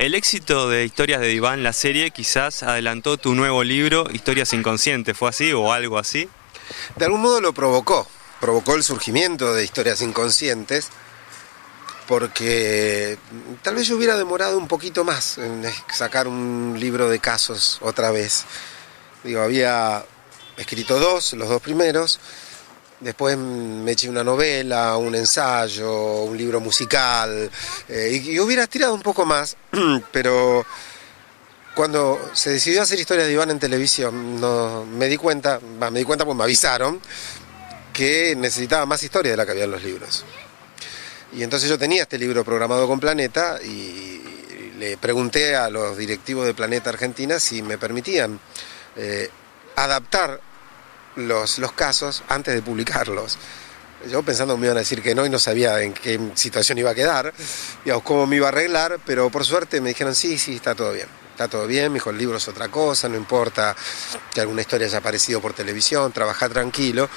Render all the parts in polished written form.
El éxito de Historias de Diván, la serie, quizás adelantó tu nuevo libro, Historias Inconscientes. ¿Fue así o algo así? De algún modo lo provocó el surgimiento de Historias Inconscientes, porque tal vez yo hubiera demorado un poquito más en sacar un libro de casos otra vez. Digo, había escrito los dos primeros, después me eché una novela, un ensayo, un libro musical, y hubiera tirado un poco más, pero cuando se decidió hacer Historias de Iván en televisión, no, me di cuenta pues me avisaron que necesitaba más historia de la que había en los libros. Y entonces yo tenía este libro programado con Planeta y le pregunté a los directivos de Planeta Argentina si me permitían adaptar los casos antes de publicarlos. Yo pensando me iban a decir que no y no sabía en qué situación iba a quedar, digamos, cómo me iba a arreglar, pero por suerte me dijeron sí, está todo bien. Está todo bien, me dijo, el libro es otra cosa, no importa que alguna historia haya aparecido por televisión, trabajá tranquilo.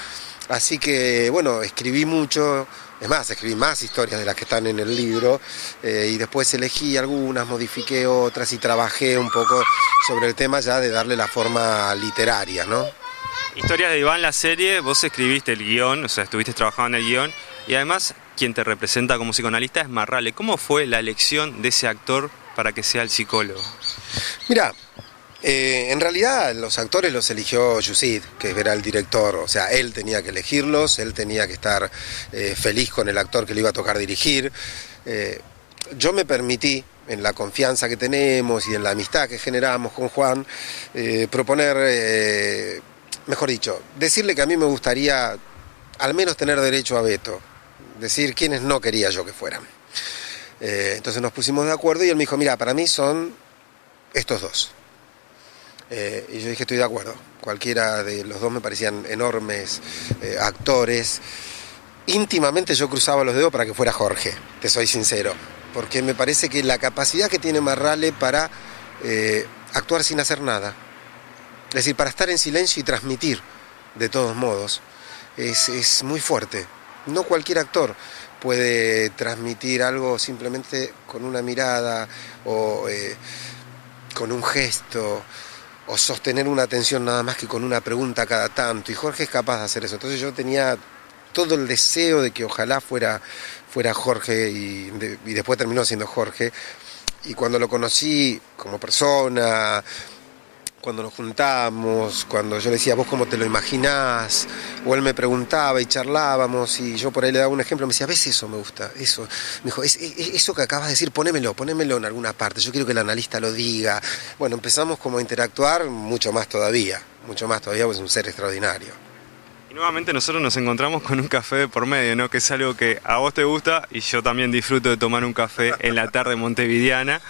Así que, bueno, escribí mucho, es más, escribí más historias de las que están en el libro, y después elegí algunas, modifiqué otras y trabajé un poco sobre el tema ya de darle la forma literaria, ¿no? Historias de Iván, la serie, vos escribiste el guión, o sea, estuviste trabajando en el guión, y además quien te representa como psicoanalista es Marrale. ¿Cómo fue la elección de ese actor para que sea el psicólogo? Mirá, en realidad los actores los eligió Yusid, que era el director, o sea, él tenía que elegirlos, él tenía que estar feliz con el actor que le iba a tocar dirigir. Yo me permití, en la confianza que tenemos y en la amistad que generamos con Juan, proponer, mejor dicho, decirle que a mí me gustaría al menos tener derecho a veto, decir quiénes no quería yo que fueran. Entonces nos pusimos de acuerdo y él me dijo, mira, para mí son estos dos. Y yo dije, estoy de acuerdo. Cualquiera de los dos me parecían enormes actores. Íntimamente yo cruzaba los dedos para que fuera Jorge, te soy sincero. Porque me parece que la capacidad que tiene Marrale para actuar sin hacer nada, es decir, para estar en silencio y transmitir de todos modos, es muy fuerte. No cualquier actor puede transmitir algo simplemente con una mirada o con un gesto, o sostener una atención nada más que con una pregunta cada tanto, y Jorge es capaz de hacer eso. Entonces yo tenía todo el deseo de que ojalá fuera Jorge, y después terminó siendo Jorge, y cuando lo conocí como persona, cuando nos juntamos, cuando yo le decía, ¿vos cómo te lo imaginás? O él me preguntaba y charlábamos, y yo por ahí le daba un ejemplo, me decía, ¿ves eso? Me gusta, eso. Me dijo, eso que acabas de decir, ponémelo en alguna parte, yo quiero que el analista lo diga. Bueno, empezamos como a interactuar mucho más todavía, pues es un ser extraordinario. Y nuevamente nosotros nos encontramos con un café de por medio, ¿no? Que es algo que a vos te gusta y yo también disfruto de tomar un café en la tarde montevideana.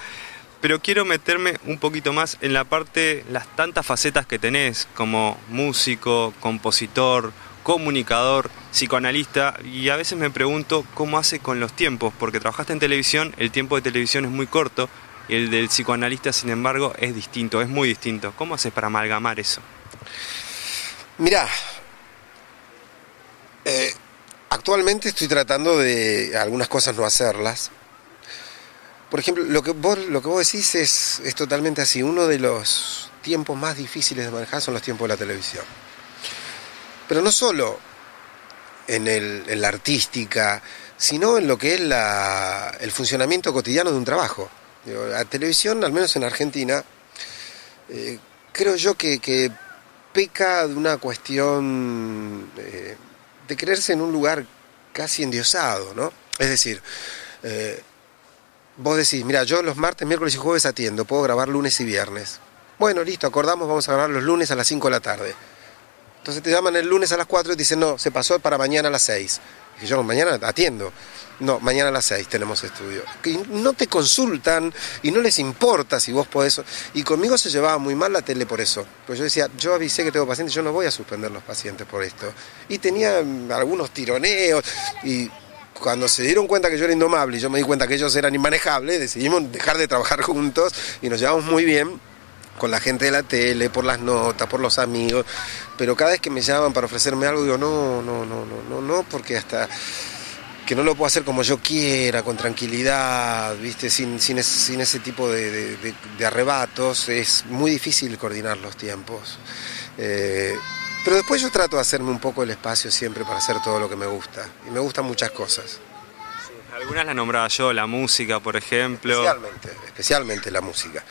Pero quiero meterme un poquito más en la parte, las tantas facetas que tenés, como músico, compositor, comunicador, psicoanalista, y a veces me pregunto cómo hace con los tiempos, porque trabajaste en televisión, el tiempo de televisión es muy corto, y el del psicoanalista, sin embargo, es distinto, es muy distinto. ¿Cómo haces para amalgamar eso? Mirá, actualmente estoy tratando de algunas cosas no hacerlas. Por ejemplo, lo que vos decís es totalmente así. Uno de los tiempos más difíciles de manejar son los tiempos de la televisión. Pero no solo en la artística, sino en lo que es el funcionamiento cotidiano de un trabajo. La televisión, al menos en Argentina, creo yo que peca de una cuestión de creerse en un lugar casi endiosado, ¿no? Es decir, vos decís, mira, yo los martes, miércoles y jueves atiendo, puedo grabar lunes y viernes. Bueno, listo, acordamos, vamos a grabar los lunes a las 5 de la tarde. Entonces te llaman el lunes a las 4 y te dicen, no, se pasó para mañana a las 6. Y yo, mañana atiendo. No, mañana a las 6 tenemos estudio. Y no te consultan y no les importa si vos podés. Y conmigo se llevaba muy mal la tele por eso. Pues yo decía, yo avisé que tengo pacientes, yo no voy a suspender los pacientes por esto. Y tenía algunos tironeos y cuando se dieron cuenta que yo era indomable y yo me di cuenta que ellos eran inmanejables, decidimos dejar de trabajar juntos y nos llevamos muy bien con la gente de la tele, por las notas, por los amigos, pero cada vez que me llaman para ofrecerme algo digo no, porque hasta que no lo puedo hacer como yo quiera, con tranquilidad, ¿viste? Sin ese tipo de arrebatos, es muy difícil coordinar los tiempos. Pero después yo trato de hacerme un poco el espacio siempre para hacer todo lo que me gusta. Y me gustan muchas cosas. Sí, algunas las nombraba yo, la música, por ejemplo. Especialmente la música.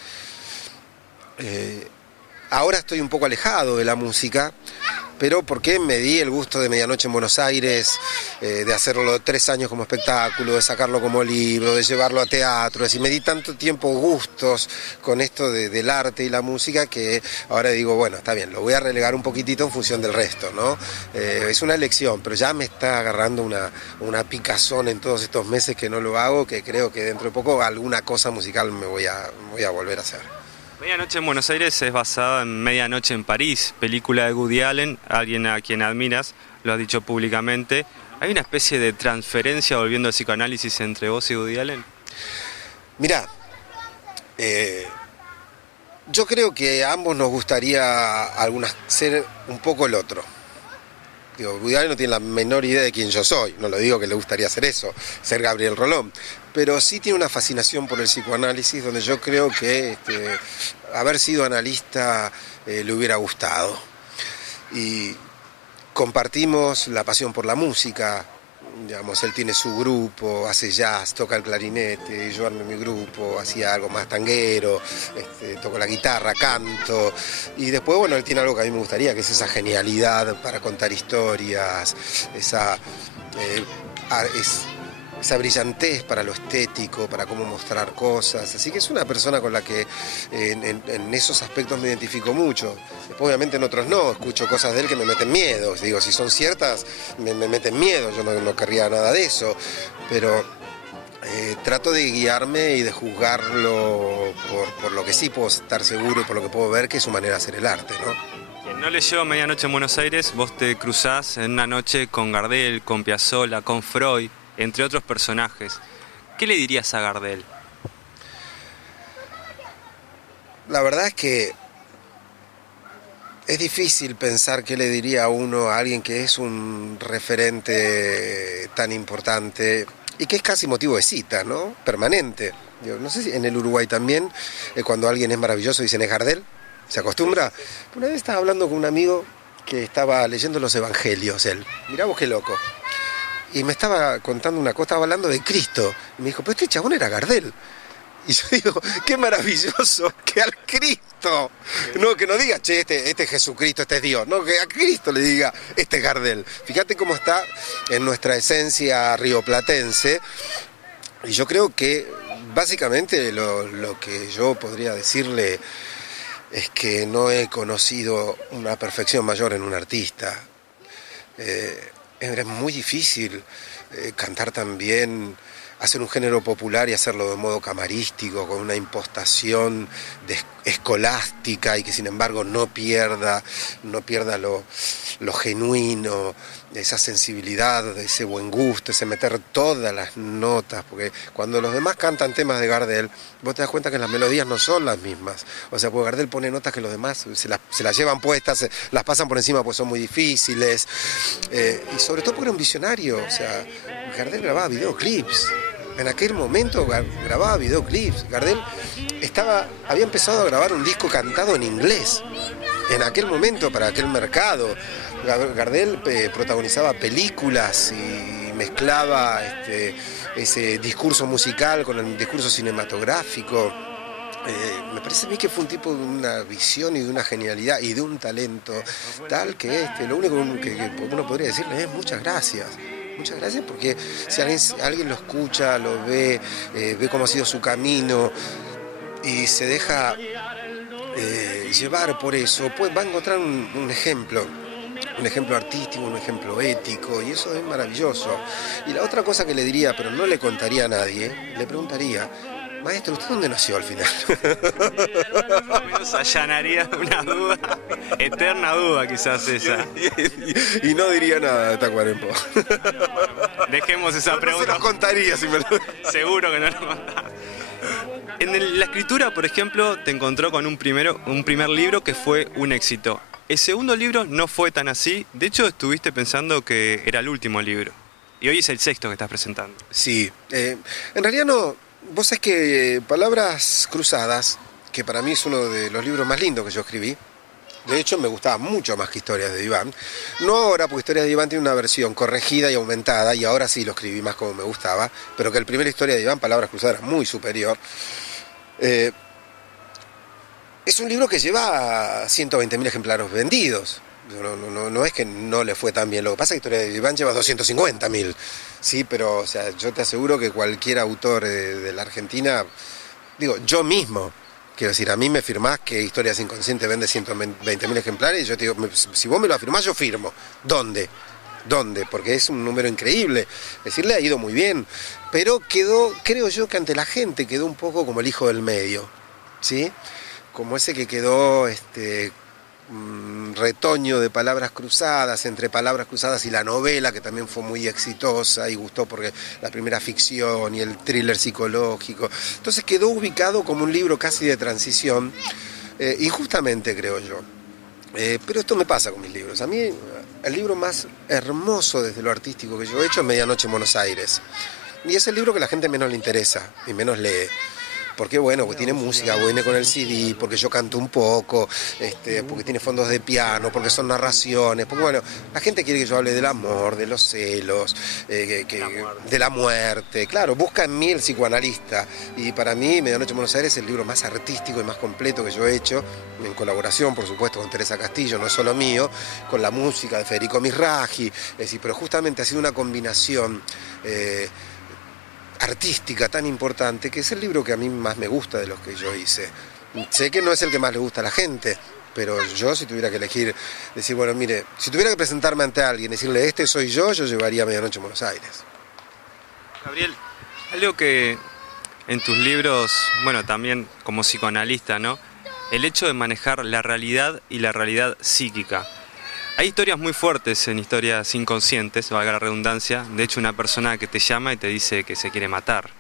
Ahora estoy un poco alejado de la música, pero porque me di el gusto de Medianoche en Buenos Aires, de hacerlo 3 años como espectáculo, de sacarlo como libro, de llevarlo a teatro, es decir, me di tanto tiempo gustos con esto del arte y la música que ahora digo, bueno, está bien, lo voy a relegar un poquitito en función del resto, ¿no? Es una elección, pero ya me está agarrando una picazón en todos estos meses que no lo hago, que creo que dentro de poco alguna cosa musical me voy a volver a hacer. Medianoche en Buenos Aires es basada en Medianoche en París, película de Woody Allen, alguien a quien admiras, lo has dicho públicamente. ¿Hay una especie de transferencia, volviendo al psicoanálisis, entre vos y Woody Allen? Mirá, yo creo que a ambos nos gustaría ser un poco el otro. Digo, Woody Allen no tiene la menor idea de quién yo soy, no lo digo que le gustaría hacer eso, ser Gabriel Rolón, pero sí tiene una fascinación por el psicoanálisis donde yo creo que haber sido analista le hubiera gustado. Y compartimos la pasión por la música, digamos, él tiene su grupo, hace jazz, toca el clarinete, yo armé mi grupo, hacía algo más tanguero, toco la guitarra, canto, y después, bueno, él tiene algo que a mí me gustaría, que es esa genialidad para contar historias, esa brillantez para lo estético, para cómo mostrar cosas, así que es una persona con la que en esos aspectos me identifico mucho. Después, obviamente en otros no, escucho cosas de él que me meten miedo, digo, si son ciertas me meten miedo, yo no querría nada de eso, pero trato de guiarme y de juzgarlo por lo que sí puedo estar seguro y por lo que puedo ver que es su manera de hacer el arte, ¿no? Quien no leyó Medianoche en Buenos Aires, vos te cruzás en una noche con Gardel, con Piazzolla, con Freud, entre otros personajes. ¿Qué le dirías a Gardel? La verdad es que es difícil pensar qué le diría a uno a alguien que es un referente tan importante y que es casi motivo de cita, ¿no? Permanente. Yo no sé si en el Uruguay también, cuando alguien es maravilloso dicen es Gardel, ¿se acostumbra? Una vez estaba hablando con un amigo que estaba leyendo los evangelios, él. Mirá vos qué loco. Y me estaba contando una cosa, estaba hablando de Cristo. Y me dijo, pero este chabón era Gardel. Y yo digo, qué maravilloso que al Cristo, no que no diga, che, este es Jesucristo, este es Dios, no, que a Cristo le diga, este es Gardel. Fíjate cómo está en nuestra esencia rioplatense. Y yo creo que básicamente lo que yo podría decirle es que no he conocido una perfección mayor en un artista. Es muy difícil cantar tan bien, hacer un género popular y hacerlo de modo camarístico, con una impostación escolástica y que sin embargo no pierda lo genuino, esa sensibilidad, ese buen gusto, ese meter todas las notas, porque cuando los demás cantan temas de Gardel, vos te das cuenta que las melodías no son las mismas, o sea, porque Gardel pone notas que los demás se las llevan puestas, las pasan por encima pues son muy difíciles, y sobre todo porque era un visionario, o sea, Gardel grababa videoclips. En aquel momento grababa videoclips. Gardel había empezado a grabar un disco cantado en inglés. En aquel momento, para aquel mercado. Gardel protagonizaba películas y mezclaba ese discurso musical con el discurso cinematográfico. Me parece a mí que fue un tipo de una visión y de una genialidad y de un talento tal que lo único que uno podría decirle es muchas gracias. Muchas gracias porque si alguien lo escucha, lo ve cómo ha sido su camino y se deja llevar por eso, pues va a encontrar un ejemplo artístico, un ejemplo ético y eso es maravilloso. Y la otra cosa que le diría, pero no le contaría a nadie, le preguntaría, maestro, ¿usted dónde nació al final? Más o menos allanaría una duda, eterna duda quizás esa. Y no diría nada de Tacuarembó. Dejemos esa pregunta. No se lo contaría si me lo... Seguro que no lo contaba. En la escritura, por ejemplo, te encontró con un primer libro que fue un éxito. El segundo libro no fue tan así, de hecho estuviste pensando que era el último libro. Y hoy es el sexto que estás presentando. Sí, en realidad no. Vos sabés que Palabras Cruzadas, que para mí es uno de los libros más lindos que yo escribí, de hecho me gustaba mucho más que Historias de Iván. No ahora, porque Historias de Iván tiene una versión corregida y aumentada, y ahora sí lo escribí más como me gustaba, pero que el primer Historia de Iván, Palabras Cruzadas, era muy superior. Es un libro que lleva 120.000 ejemplares vendidos. No es que no le fue tan bien. Lo que pasa es que Historia de Iván lleva 250.000. Sí, pero o sea, yo te aseguro que cualquier autor de la Argentina, digo, yo mismo, quiero decir, a mí me firmás que Historias Inconscientes vende 120.000 ejemplares y yo te digo, si vos me lo afirmás, yo firmo. ¿Dónde? Porque es un número increíble. Decirle ha ido muy bien, pero quedó, creo yo que ante la gente quedó un poco como el hijo del medio, ¿sí? Como ese que quedó retoño de Palabras Cruzadas, entre Palabras Cruzadas y la novela, que también fue muy exitosa y gustó porque la primera ficción y el thriller psicológico. Entonces quedó ubicado como un libro casi de transición, injustamente creo yo. Pero esto me pasa con mis libros. A mí el libro más hermoso desde lo artístico que yo he hecho es Medianoche en Buenos Aires. Y es el libro que a la gente menos le interesa y menos lee. Porque bueno, porque tiene música, viene con el CD, porque yo canto un poco, porque tiene fondos de piano, porque son narraciones, porque bueno, la gente quiere que yo hable del amor, de los celos, de la muerte. Claro, busca en mí el psicoanalista. Y para mí, Medianoche en Buenos Aires es el libro más artístico y más completo que yo he hecho, en colaboración, por supuesto, con Teresa Castillo, no es solo mío, con la música de Federico Misragi, es decir, pero justamente ha sido una combinación artística tan importante, que es el libro que a mí más me gusta de los que yo hice. Sé que no es el que más le gusta a la gente, pero yo si tuviera que elegir, decir, bueno, mire, si tuviera que presentarme ante alguien, decirle, este soy yo llevaría Medianoche en Buenos Aires. Gabriel, algo que en tus libros, bueno, también como psicoanalista, ¿no? El hecho de manejar la realidad y la realidad psíquica. Hay historias muy fuertes en Historias Inconscientes, valga la redundancia. De hecho, una persona que te llama y te dice que se quiere matar.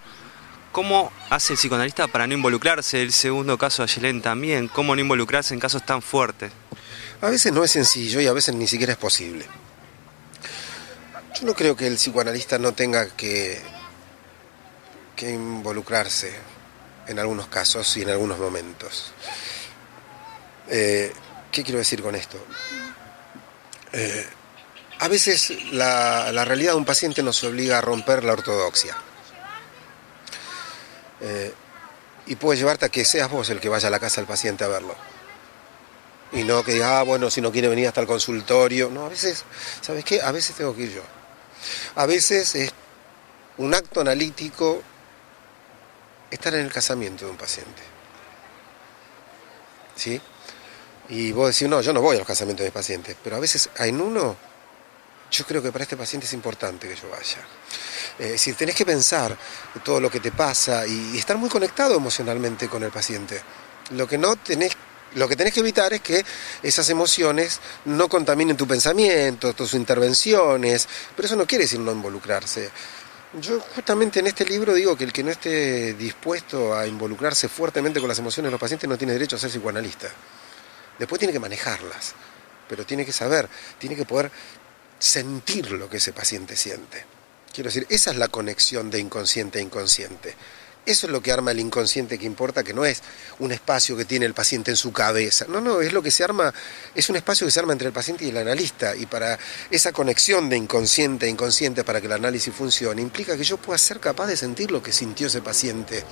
¿Cómo hace el psicoanalista para no involucrarse? El segundo caso de Ayelén también. ¿Cómo no involucrarse en casos tan fuertes? A veces no es sencillo y a veces ni siquiera es posible. Yo no creo que el psicoanalista no tenga que involucrarse en algunos casos y en algunos momentos. ¿Qué quiero decir con esto? A veces la realidad de un paciente nos obliga a romper la ortodoxia. Y puede llevarte a que seas vos el que vaya a la casa del paciente a verlo. Y no que diga, bueno, si no quiere venir hasta el consultorio. No, a veces, ¿sabes qué? A veces tengo que ir yo. A veces es un acto analítico estar en el casamiento de un paciente. ¿Sí? Y vos decís, no, yo no voy a los casamientos de mis pacientes, pero a veces en uno, yo creo que para este paciente es importante que yo vaya. Es decir, tenés que pensar todo lo que te pasa y estar muy conectado emocionalmente con el paciente. Lo que tenés que evitar es que esas emociones no contaminen tu pensamiento, tus intervenciones, pero eso no quiere decir no involucrarse. Yo justamente en este libro digo que el que no esté dispuesto a involucrarse fuertemente con las emociones de los pacientes no tiene derecho a ser psicoanalista. Después tiene que manejarlas, pero tiene que saber, tiene que poder sentir lo que ese paciente siente. Quiero decir, esa es la conexión de inconsciente a inconsciente. Eso es lo que arma el inconsciente que importa, que no es un espacio que tiene el paciente en su cabeza. No, es lo que se arma, es un espacio que se arma entre el paciente y el analista. Y para esa conexión de inconsciente a inconsciente, para que el análisis funcione, implica que yo pueda ser capaz de sentir lo que sintió ese paciente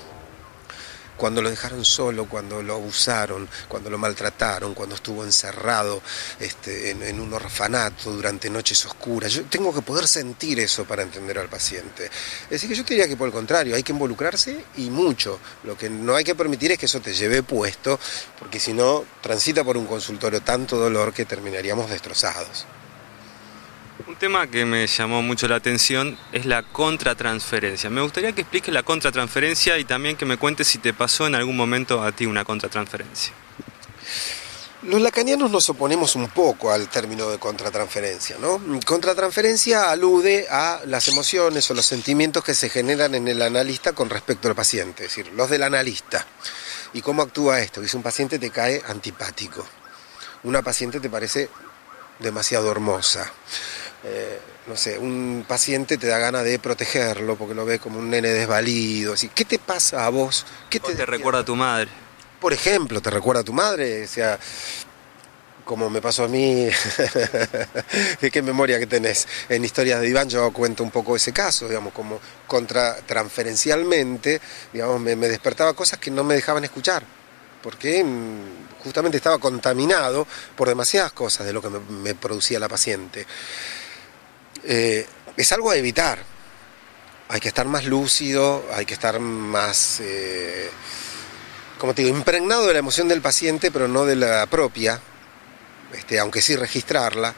cuando lo dejaron solo, cuando lo abusaron, cuando lo maltrataron, cuando estuvo encerrado en un orfanato durante noches oscuras. Yo tengo que poder sentir eso para entender al paciente. Es decir, que yo te diría que por el contrario, hay que involucrarse y mucho. Lo que no hay que permitir es que eso te lleve puesto, porque si no, transita por un consultorio tanto dolor que terminaríamos destrozados. Un tema que me llamó mucho la atención es la contratransferencia. Me gustaría que expliques la contratransferencia y también que me cuentes si te pasó en algún momento a ti una contratransferencia. Los lacanianos nos oponemos un poco al término de contratransferencia, ¿no? Contratransferencia alude a las emociones o los sentimientos que se generan en el analista con respecto al paciente, es decir, los del analista. ¿Y cómo actúa esto? Si un paciente te cae antipático, una paciente te parece demasiado hermosa, no sé, un paciente te da ganas de protegerlo porque lo ves como un nene desvalido. Así, ¿qué te pasa a vos? ¿Qué te recuerda a tu madre? Por ejemplo, ¿te recuerda a tu madre? O sea, como me pasó a mí, de qué memoria que tenés. En Historias de Iván yo cuento un poco ese caso, digamos, como transferencialmente, digamos, me despertaba cosas que no me dejaban escuchar, porque justamente estaba contaminado por demasiadas cosas de lo que me producía la paciente. Es algo a evitar. Hay que estar más lúcido, hay que estar más, como te digo, impregnado de la emoción del paciente, pero no de la propia, aunque sí registrarla.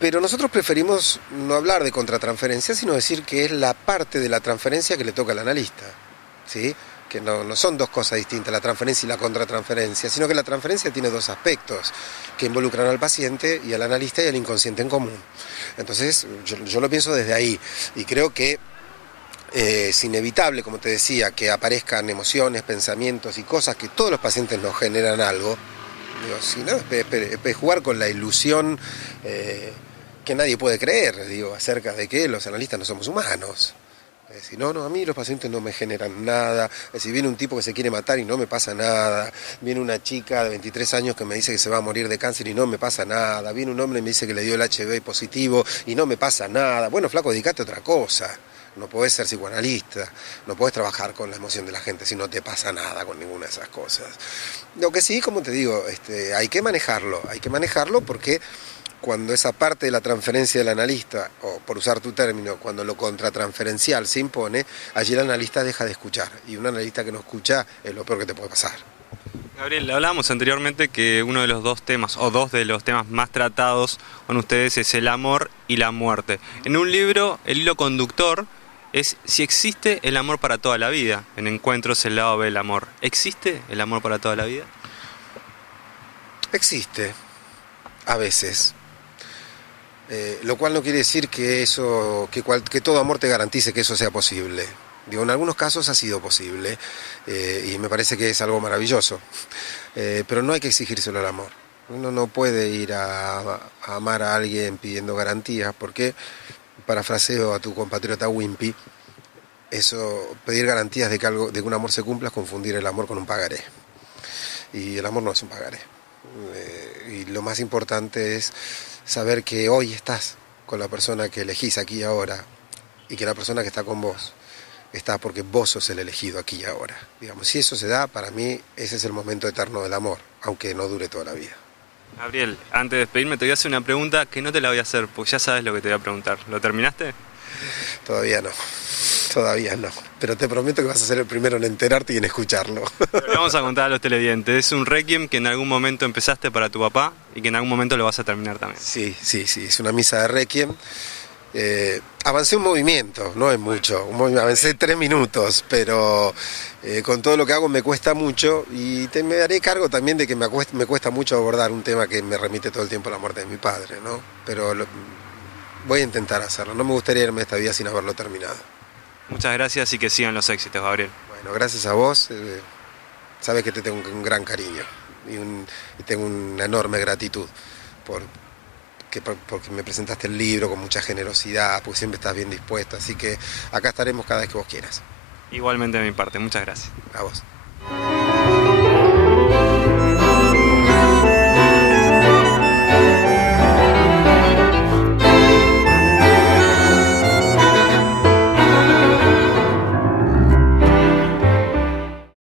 Pero nosotros preferimos no hablar de contratransferencia, sino decir que es la parte de la transferencia que le toca al analista, ¿sí? Que no son dos cosas distintas, la transferencia y la contratransferencia, sino que la transferencia tiene dos aspectos que involucran al paciente y al analista y al inconsciente en común. Entonces, yo lo pienso desde ahí y creo que es inevitable, como te decía, que aparezcan emociones, pensamientos y cosas que todos los pacientes nos generan algo. Digo, si no, es jugar con la ilusión que nadie puede creer, digo, acerca de que los analistas no somos humanos. Es decir, no, a mí los pacientes no me generan nada. Es decir, viene un tipo que se quiere matar y no me pasa nada. Viene una chica de 23 años que me dice que se va a morir de cáncer y no me pasa nada. Viene un hombre y me dice que le dio el HIV positivo y no me pasa nada. Bueno, flaco, dedicate a otra cosa. No podés ser psicoanalista, no podés trabajar con la emoción de la gente si no te pasa nada con ninguna de esas cosas. Lo que sí, como te digo, hay que manejarlo porque cuando esa parte de la transferencia del analista, o por usar tu término, cuando lo contratransferencial se impone, allí el analista deja de escuchar, y un analista que no escucha es lo peor que te puede pasar. Gabriel, hablábamos anteriormente que uno de los dos temas, o dos de los temas más tratados con ustedes es el amor y la muerte. En un libro, el hilo conductor es si existe el amor para toda la vida. En Encuentros, el lado B del amor. ¿Existe el amor para toda la vida? Existe, a veces. Lo cual no quiere decir que todo amor te garantice que eso sea posible. Digo, en algunos casos ha sido posible y me parece que es algo maravilloso. Pero no hay que exigírselo al amor. Uno no puede ir a amar a alguien pidiendo garantías porque, parafraseo a tu compatriota Wimpy, pedir garantías de que un amor se cumpla es confundir el amor con un pagaré. Y el amor no es un pagaré. Y lo más importante es saber que hoy estás con la persona que elegís aquí y ahora, y que la persona que está con vos está porque vos sos el elegido aquí y ahora. Digamos, si eso se da, para mí ese es el momento eterno del amor, aunque no dure toda la vida. Gabriel, antes de despedirme te voy a hacer una pregunta que no te la voy a hacer, porque ya sabes lo que te voy a preguntar. ¿Lo terminaste? Todavía no, pero te prometo que vas a ser el primero en enterarte y en escucharlo. Pero le vamos a contar a los televidentes, es un requiem que en algún momento empezaste para tu papá y que en algún momento lo vas a terminar también. Sí, es una misa de requiem. Avancé un movimiento, no es mucho, avancé 3 minutos, pero con todo lo que hago me cuesta mucho y me daré cargo también de que me cuesta mucho abordar un tema que me remite todo el tiempo a la muerte de mi padre, ¿no? Pero voy a intentar hacerlo, no me gustaría irme de esta vida sin haberlo terminado. Muchas gracias y que sigan los éxitos, Gabriel. Bueno, gracias a vos, sabes que te tengo un gran cariño y tengo una enorme gratitud porque me presentaste el libro con mucha generosidad, porque siempre estás bien dispuesta, así que acá estaremos cada vez que vos quieras. Igualmente de mi parte, muchas gracias. A vos.